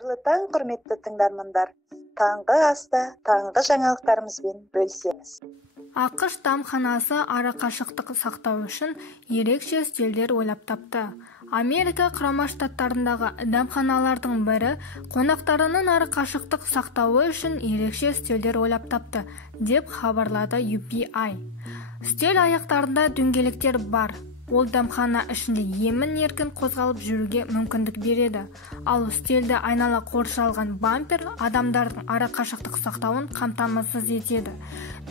Қайырлы таң, құрметті тыңдармандар. Таңғы аста таңғы жаңалықтарымызбен бөлісеміз. ақш дәмханасы арақашықтық сақтау үшін ерекше үстелдер ойлап тапты. Америка құрама штаттарындағы дәмханалардың бірі қонақтарының арақашықтық сақтауы үшін ерекше үстелдер ойлап тапты, деп хабарлады UPI. Үстел аяқтарында дөңгелектер бар. Ол дәмхана ішінде емін-еркін қозғалып жүруге мүмкіндік береді. Ал үстелді айнала қоршалған бампер адамдардың арақашықтық сақтауын қамтамасыз етеді.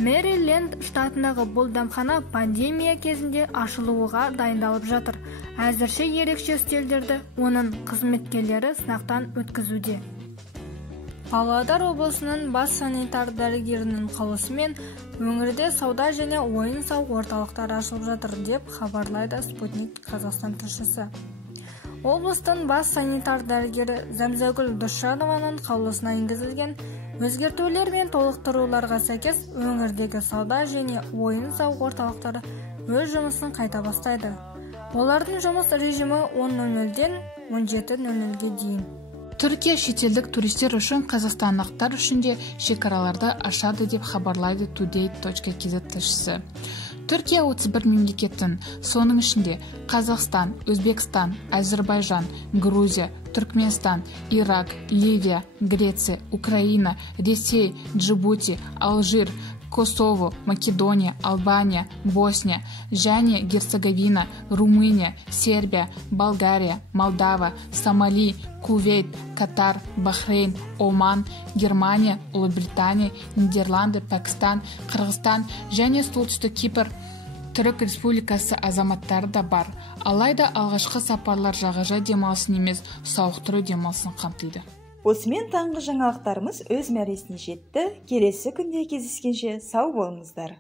Мэриленд штатындағы бұл дәмхана пандемия кезінде ашылуға дайындалып жатыр. Әзірше ерекше үстелдерді оның қызметкерлері сынақтан өткізуде. Павлодар облысының бас санитар дәрігерінің қаулысымен өңірде сауда және ойын-сауық орталықтары ашылып жатыр, деп хабарлайды Спутник Қазақстан тілшісі. Облыстың бас санитар дәрігері Зәмзәгүл Досжанованың қаулысына енгізілген өзгертулер мен толықтыруларға сәйкес өңірдегі сауда және ойын-сауық орталықтары өз жұмысын қайта бастайды. Олардың жұмыс режимі 10:00-ден 17:00-ге дейін. Түркия шетелдік туристер үшін қазақстандықтар үшін де шекараларды ашады, деп хабарлайды today.kz тілшісі. Түркия 31 мемлекеттің, соның ішінде Қазақстан, Өзбекстан, Әзербайжан, Грузия, Түркменстан, Ирак, Ливия, Греция, Украина, Ресей, Джибути, Алжир, Косово, Македония, Албания, Босния және Герцеговина, Румыния, Сербия, Болгария, Молдова, Сомали, Кувейт, Катар, Бахрейн, Оман, Германия, Ұлыбритания, Нидерланды, Пәкістан, Қырғызстан және Солтүстік Кипр Түрік Республикасы азаматтары да бар. Алайда алғашқы сапарлар жағажай демалысын емес, сауықтыру демалысын қамтиды. Осымен таңғы жаңалықтарымыз өз мәресіне жетті. Келесі күнде кездескенше сау болыңыздар.